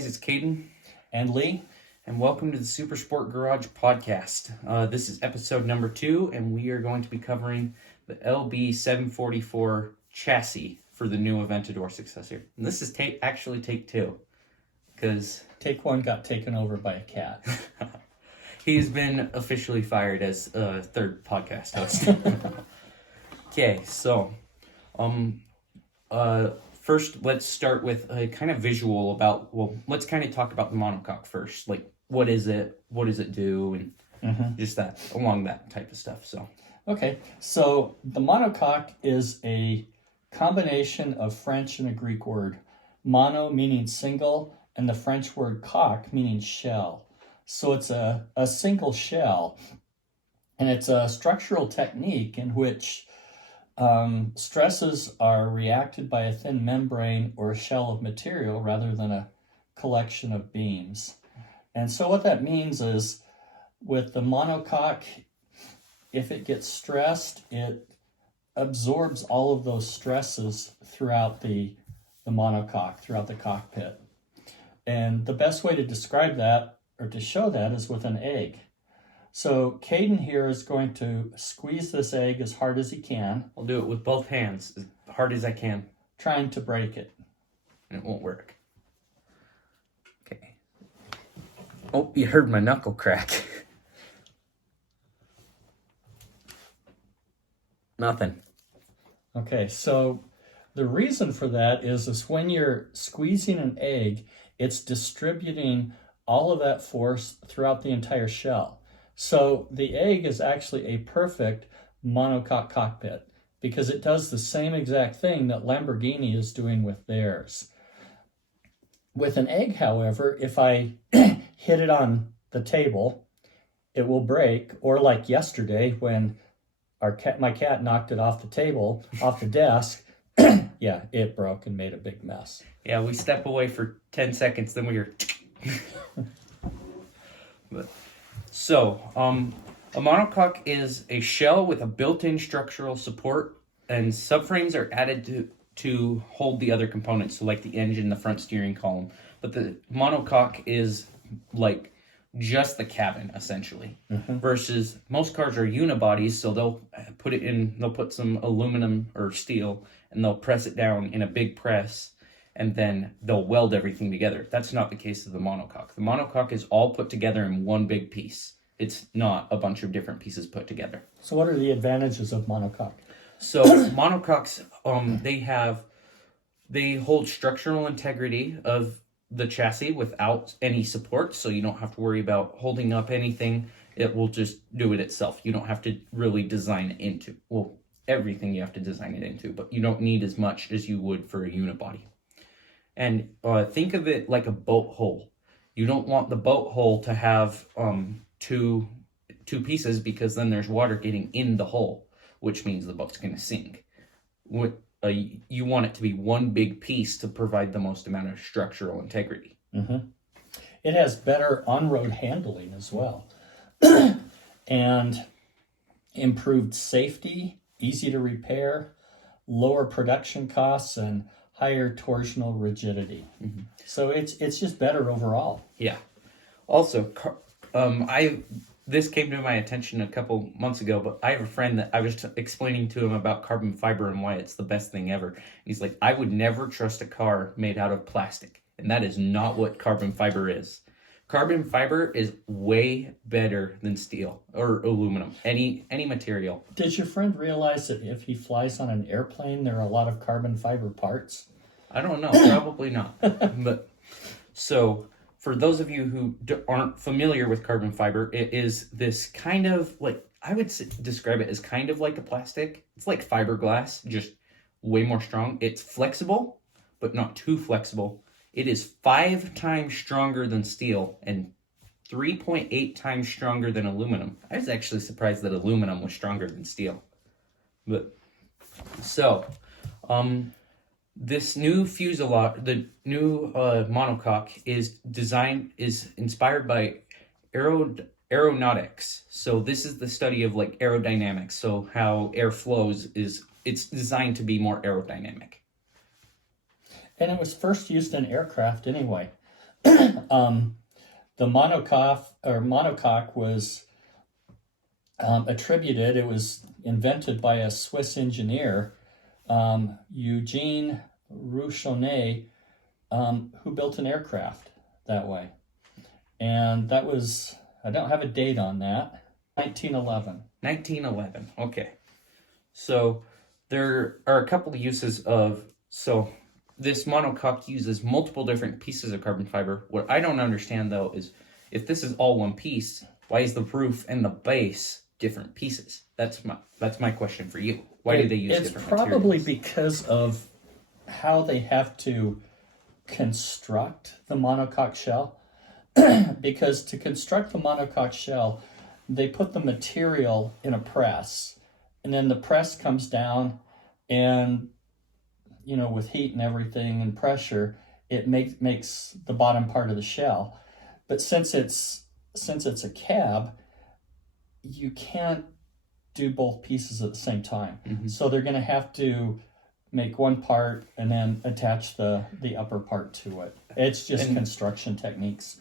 guys, it's Caden and Lee, and welcome to the Super Sport Garage podcast. This is episode number 2, and we are going to be covering the LB744 chassis for the new Aventador Successor. And this is actually take 2, because take 1 got taken over by a cat. He's been officially fired as third podcast host. Okay, so first, let's start with a kind of visual about, let's kind of talk about the monocoque first. Like, what is it? What does it do? And just that, along that type of stuff. So, okay, so the monocoque is a combination of French and a Greek word. Mono meaning single, and the French word coque meaning shell. So it's a single shell, and it's a structural technique in which stresses are reacted by a thin membrane or a shell of material rather than a collection of beams. And so what that means is with the monocoque, if it gets stressed, it absorbs all of those stresses throughout the monocoque, throughout the cockpit. And the best way to describe that or to show that is with an egg. So Caden here is going to squeeze this egg as hard as he can. I'll do it with both hands, as hard as I can. Trying to break it. And it won't work. Okay. Oh, you heard my knuckle crack. Nothing. Okay, so the reason for that is when you're squeezing an egg, it's distributing all of that force throughout the entire shell. So the egg is actually a perfect monocoque cockpit because it does the same exact thing that Lamborghini is doing with theirs. With an egg, however, if I hit it on the table, it will break, or like yesterday when my cat knocked it off the table, off the desk, yeah, it broke and made a big mess. Yeah, we step away for 10 seconds, then we hear... So, a monocoque is a shell with a built-in structural support, and subframes are added to hold the other components, so like the engine, the front steering column. But the monocoque is like just the cabin, essentially, versus most cars are unibodies, so they'll put some aluminum or steel, and they'll press it down in a big press, and then they'll weld everything together. That's not the case of the monocoque. The monocoque is all put together in one big piece. It's not a bunch of different pieces put together. So what are the advantages of monocoque? So monocoques, they hold structural integrity of the chassis without any support, so you don't have to worry about holding up anything. It will just do it itself. You don't have to really design it into, everything you have to design it into, but you don't need as much as you would for a unibody. And think of it like a boat hull. You don't want the boat hull to have two pieces, because then there's water getting in the hull, which means the boat's going to sink. You want it to be one big piece to provide the most amount of structural integrity. It has better on-road handling as well. And improved safety, easy to repair, lower production costs, and higher torsional rigidity. So it's just better overall. Yeah. Also, this came to my attention a couple months ago, but I have a friend that I was explaining to him about carbon fiber and why it's the best thing ever. He's like, I would never trust a car made out of plastic, and that is not what carbon fiber is. Carbon fiber is way better than steel or aluminum, any material. Did your friend realize that if he flies on an airplane, there are a lot of carbon fiber parts? I don't know, probably not. But so for those of you who aren't familiar with carbon fiber, it is this kind of like, I would describe it as kind of like a plastic. It's like fiberglass, just way more strong. It's flexible, but not too flexible. It is 5 times stronger than steel and 3.8 times stronger than aluminum. I was actually surprised that aluminum was stronger than steel. But so, this new fuselage, the new monocoque is inspired by aeronautics. So this is the study of like aerodynamics. So how air flows it's designed to be more aerodynamic. And it was first used in aircraft anyway. The monocoque was attributed, it was invented by a Swiss engineer, Eugene Rouchonnet, who built an aircraft that way. And that was, I don't have a date on that, 1911. 1911, okay. So there are a couple of uses of, so this monocoque uses multiple different pieces of carbon fiber. What I don't understand though is if this is all one piece, why is the roof and the base different pieces? That's my question for you. Why do they use different materials? It's probably because of how they have to construct the monocoque shell. Because to construct the monocoque shell, they put the material in a press, and then the press comes down, and with heat and everything and pressure, it makes the bottom part of the shell. But since it's a cab, you can't do both pieces at the same time. Mm-hmm. So they're going to have to make one part and then attach the upper part to it. It's just construction techniques.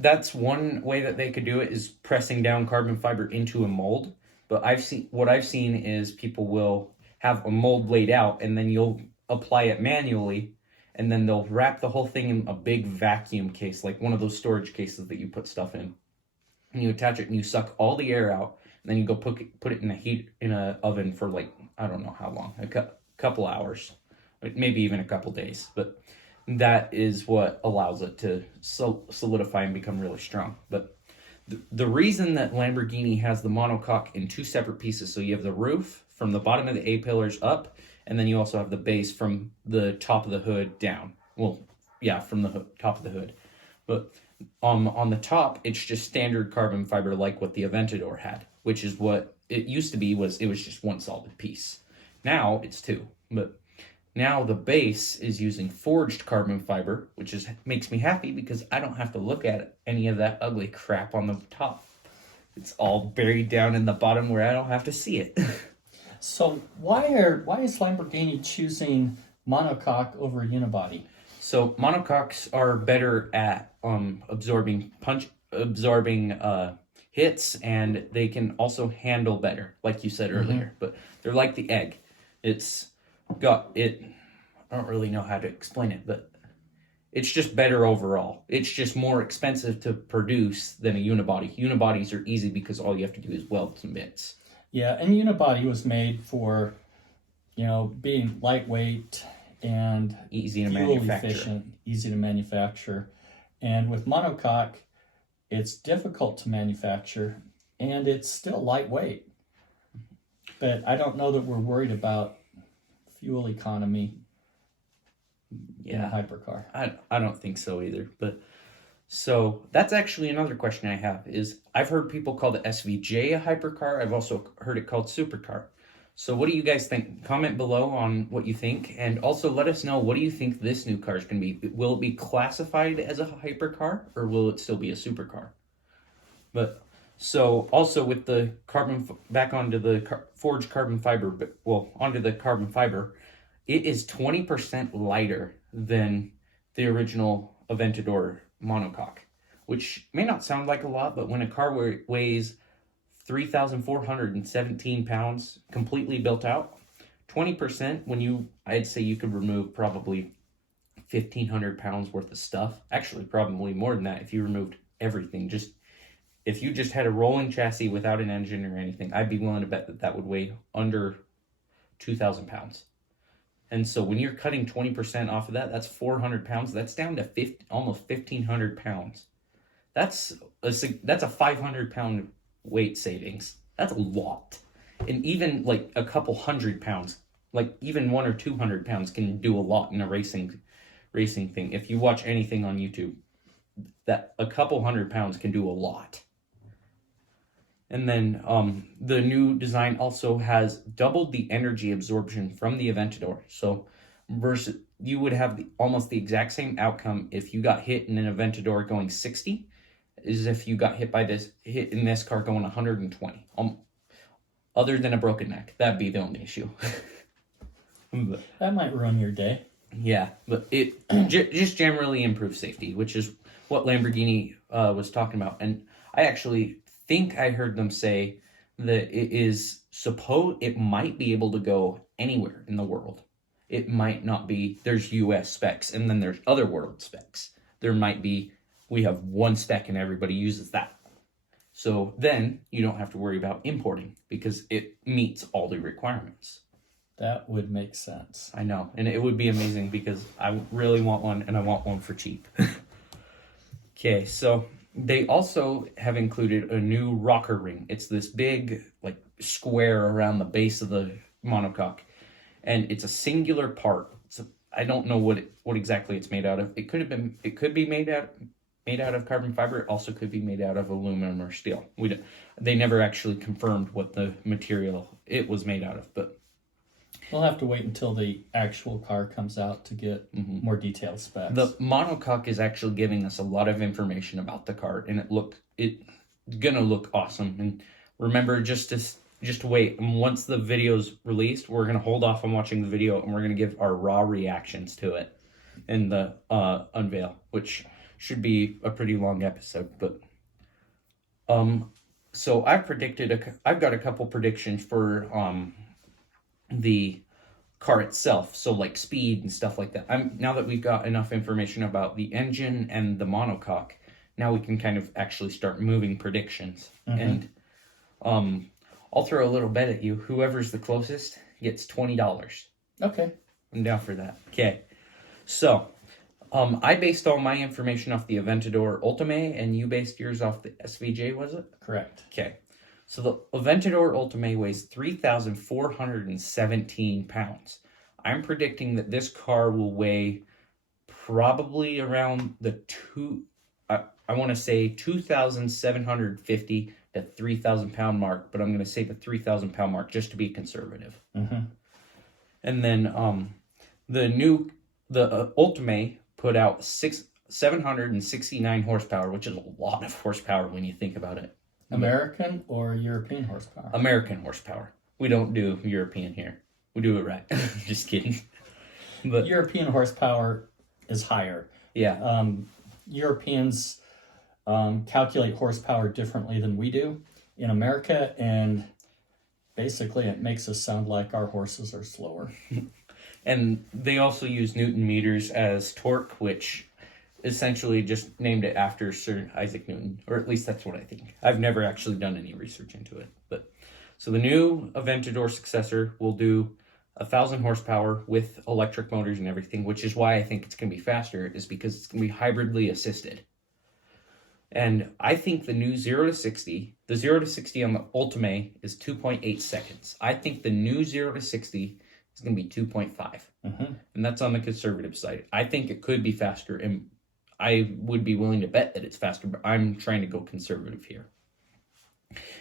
That's one way that they could do it, is pressing down carbon fiber into a mold. But what I've seen is people will have a mold laid out, and then you'll apply it manually, and then they'll wrap the whole thing in a big vacuum case, like one of those storage cases that you put stuff in. And you attach it and you suck all the air out, and then you go put it in an oven for, like, I don't know how long, a couple hours, maybe even a couple days. But that is what allows it to solidify and become really strong. But the reason that Lamborghini has the monocoque in two separate pieces, so you have the roof from the bottom of the A-pillars up, and then you also have the base from the top of the hood down. Well, yeah, from the top of the hood. But on the top, it's just standard carbon fiber like what the Aventador had, which is what it used to be. It was just one solid piece. Now it's two. But now the base is using forged carbon fiber, which makes me happy because I don't have to look at any of that ugly crap on the top. It's all buried down in the bottom where I don't have to see it. So why is Lamborghini choosing monocoque over unibody? So monocoques are better at absorbing hits, and they can also handle better, like you said earlier. But they're like the egg. I don't really know how to explain it, but it's just better overall. It's just more expensive to produce than a unibody. Unibodies are easy because all you have to do is weld some bits. Yeah, and unibody was made for, being lightweight and easy to fuel manufacture. Efficient, easy to manufacture. And with monocoque, it's difficult to manufacture, and it's still lightweight. But I don't know that we're worried about fuel economy in a hypercar. I don't think so either. But so that's actually another question I have is I've heard people call the SVJ a hypercar. I've also heard it called supercar. So what do you guys think? Comment below on what you think, and also let us know, what do you think this new car is going to be? Will it be classified as a hypercar, or will it still be a supercar? But so also with the back onto the forged carbon fiber, onto the carbon fiber, it is 20% lighter than the original Aventador monocoque, which may not sound like a lot, but when a car weighs 3,417 pounds, completely built out, 20%, I'd say you could remove probably 1,500 pounds worth of stuff. Actually, probably more than that if you removed everything. If you just had a rolling chassis without an engine or anything, I'd be willing to bet that would weigh under 2,000 pounds. And so when you're cutting 20% off of that, that's 400 pounds. That's down to almost 1,500 pounds. That's a 500 pound weight savings. That's a lot. And even like a couple hundred pounds, like even 100 or 200 pounds can do a lot in a racing thing. If you watch anything on YouTube, that a couple hundred pounds can do a lot. And then the new design also has doubled the energy absorption from the Aventador. So you would have almost the exact same outcome if you got hit in an Aventador going 60 as if you got hit in this car going 120. Other than a broken neck. That'd be the only issue. That might ruin your day. Yeah, but it just generally improves safety, which is what Lamborghini was talking about. And I actually think I heard them say that it might be able to go anywhere in the world. It might not be, there's US specs and then there's other world specs. There might be, we have one spec and everybody uses that. So then you don't have to worry about importing because it meets all the requirements. That would make sense. I know, and it would be amazing because I really want one and I want one for cheap. Okay, so they also have included a new rocker ring. It's this big, like, square around the base of the monocoque, and it's a singular part. I don't know what exactly it's made out of. It could be made out of carbon fiber. It also could be made out of aluminum or steel. They never actually confirmed what the material it was made out of, but we'll have to wait until the actual car comes out to get more detailed specs. the monocoque is actually giving us a lot of information about the car, and it's gonna look awesome. And remember, just to wait. And once the video's released, we're gonna hold off on watching the video, and we're gonna give our raw reactions to it in the unveil, which should be a pretty long episode. But so I've got a couple predictions for the car itself, so like speed and stuff like that. Now that we've got enough information about the engine and the monocoque, now we can kind of actually start moving predictions. And I'll throw a little bet at you. Whoever's the closest gets $20. Okay. I'm down for that. Okay. So I based all my information off the Aventador Ultime, and you based yours off the SVJ, was it? Correct. Okay. So the Aventador Ultime weighs 3,417 pounds. I'm predicting that this car will weigh probably around I want to say 2,750 to 3,000 pound mark, but I'm going to say the 3,000 pound mark just to be conservative. And then the Ultime put out 769 horsepower, which is a lot of horsepower when you think about it. American or European horsepower? American horsepower. We don't do European here. We do it right. Just kidding. But European horsepower is higher. Yeah. Europeans calculate horsepower differently than we do in America, and basically it makes us sound like our horses are slower. And they also use Newton meters as torque, which essentially just named it after Sir Isaac Newton, or at least that's what I think. I've never actually done any research into it. But so the new Aventador Successor will do 1,000 horsepower with electric motors and everything, which is why I think it's going to be faster, is because it's going to be hybridly assisted. And I think the new 0 to 60 on the Ultime is 2.8 seconds. I think the new 0 to 60 is going to be 2.5. And that's on the conservative side. I think it could be faster, and I would be willing to bet that it's faster, but I'm trying to go conservative here.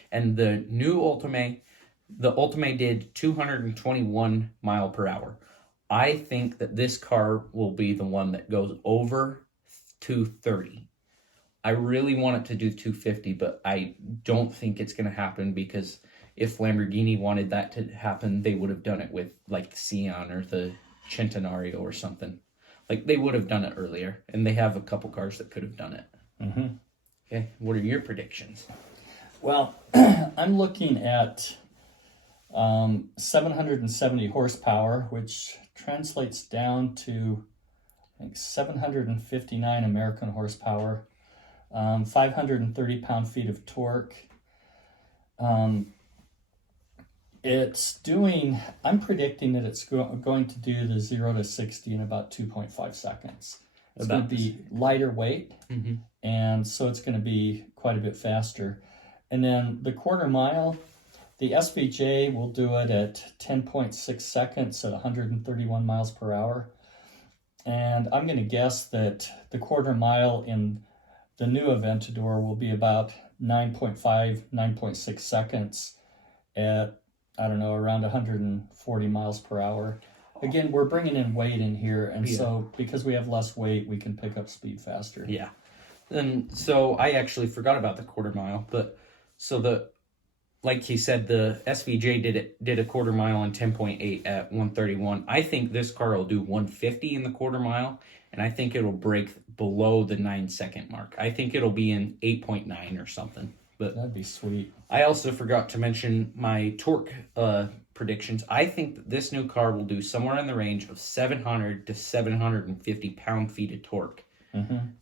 And the new Ultime, the Ultime did 221 mile per hour. I think that this car will be the one that goes over 230. I really want it to do 250, but I don't think it's going to happen, because if Lamborghini wanted that to happen, they would have done it with like the Scion or the Centenario or something. Like, they would have done it earlier, and they have a couple cars that could have done it. Okay, what are your predictions? Well, I'm looking at 770 horsepower, which translates down to, I think, 759 American horsepower, 530 pound-feet of torque. I'm predicting that it's going to do the 0 to 60 in about 2.5 seconds. It's going to be lighter weight, and so it's going to be quite a bit faster. And then the quarter mile, the SVJ will do it at 10.6 seconds at 131 miles per hour. And I'm going to guess that the quarter mile in the new Aventador will be about 9.5, 9.6 seconds at, I don't know, around 140 miles per hour. Again, we're bringing in weight in here, and so because we have less weight, we can pick up speed faster. Yeah. And so I actually forgot about the quarter mile, but so the like he said, the SVJ did a quarter mile in 10.8 at 131. I think this car will do 150 in the quarter mile, and I think it'll break below the 9-second mark. I think it'll be in 8.9 or something. But That'd be sweet. I also forgot to mention my torque predictions. I think that this new car will do somewhere in the range of 700 to 750 pound-feet of torque.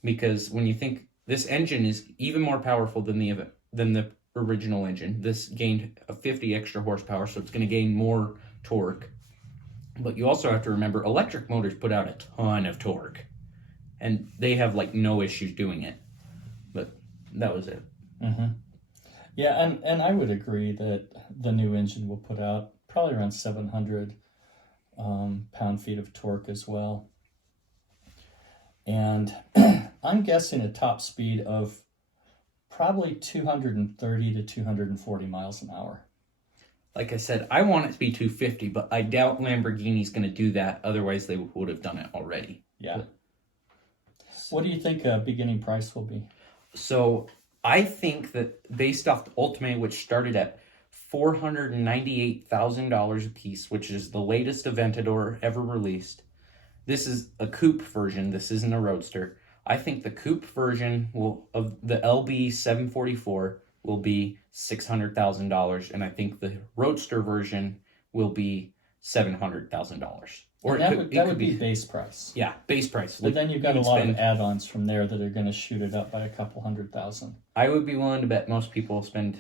Because when you think this engine is even more powerful than the original engine. This gained a 50 extra horsepower, so it's going to gain more torque. But you also have to remember, electric motors put out a ton of torque, and they have like no issues doing it. But that was it. Yeah, and I would agree that the new engine will put out probably around 700 pound-feet of torque as well. And I'm guessing a top speed of probably 230 to 240 miles an hour. Like I said, I want it to be 250, but I doubt Lamborghini's going to do that. Otherwise, they would have done it already. Yeah. What do you think a beginning price will be? So I think that based off the Ultimate, which started at $498,000 a piece, which is the latest Aventador ever released. This is a coupe version. This isn't a roadster. I think the coupe version of the LB744 will be $600,000, and I think the roadster version will be $700,000. Or that would be base price. Yeah, base price. But then you've got a lot of add-ons from there that are going to shoot it up by a couple $100,000. I would be willing to bet most people spend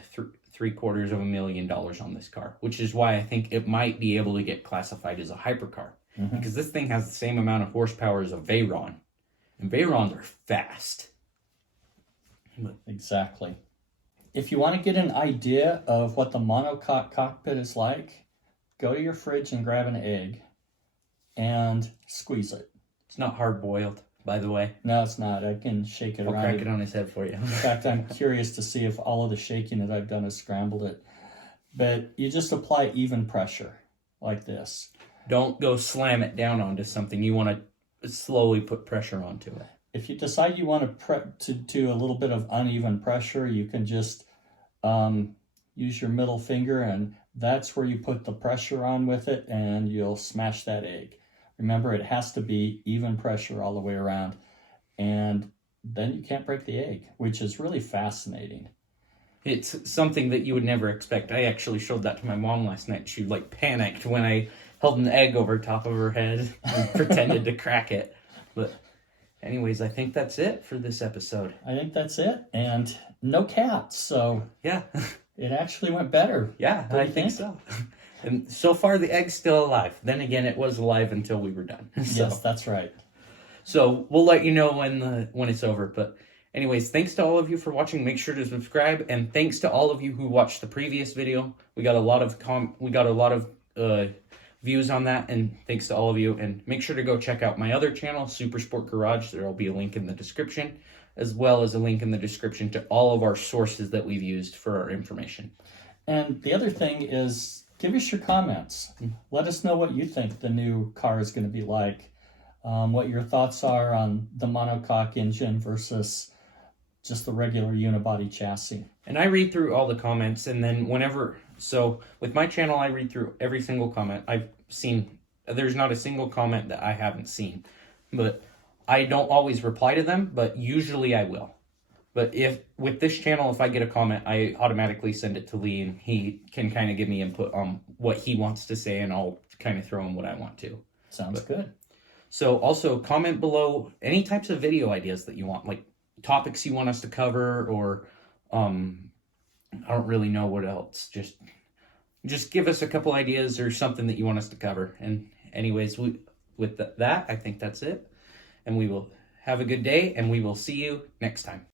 $750,000 on this car, which is why I think it might be able to get classified as a hypercar. Because this thing has the same amount of horsepower as a Veyron. And Veyrons are fast. Exactly. If you want to get an idea of what the monocoque cockpit is like, go to your fridge and grab an egg and squeeze it. It's not hard-boiled, by the way. No, it's not. I can shake it around. I'll crack it on his head for you. In fact, I'm curious to see if all of the shaking that I've done has scrambled it. But you just apply even pressure like this. Don't go slam it down onto something. You want to slowly put pressure onto it. If you decide you want to do a little bit of uneven pressure, you can just use your middle finger, and that's where you put the pressure on with it, and you'll smash that egg. Remember, it has to be even pressure all the way around, and then you can't break the egg, which is really fascinating. It's something that you would never expect. I actually showed that to my mom last night. She like panicked when I held an egg over top of her head and pretended to crack it. But anyways, I think that's it for this episode. I think that's it. And no cats, so yeah, it actually went better. Yeah, I think so. And so far, the egg's still alive. Then again, it was alive until we were done. Yes, that's right. So we'll let you know when it's over. But anyways, thanks to all of you for watching. Make sure to subscribe, and thanks to all of you who watched the previous video. We got a lot of views on that, and thanks to all of you. And make sure to go check out my other channel, Super Sport Garage. There will be a link in the description, as well as a link in the description to all of our sources that we've used for our information. And the other thing is, give us your comments. Let us know what you think the new car is going to be like, what your thoughts are on the monocoque engine versus just the regular unibody chassis. And I read through all the comments, and then so with my channel, I read through every single comment. There's not a single comment that I haven't seen, but I don't always reply to them, but usually I will. But with this channel, if I get a comment, I automatically send it to Lee, and he can kind of give me input on what he wants to say, and I'll kind of throw in what I want to. Sounds good. So also comment below any types of video ideas that you want, like topics you want us to cover, or I don't really know what else. Just give us a couple ideas or something that you want us to cover. And anyways, with that, I think that's it. And we will have a good day, and we will see you next time.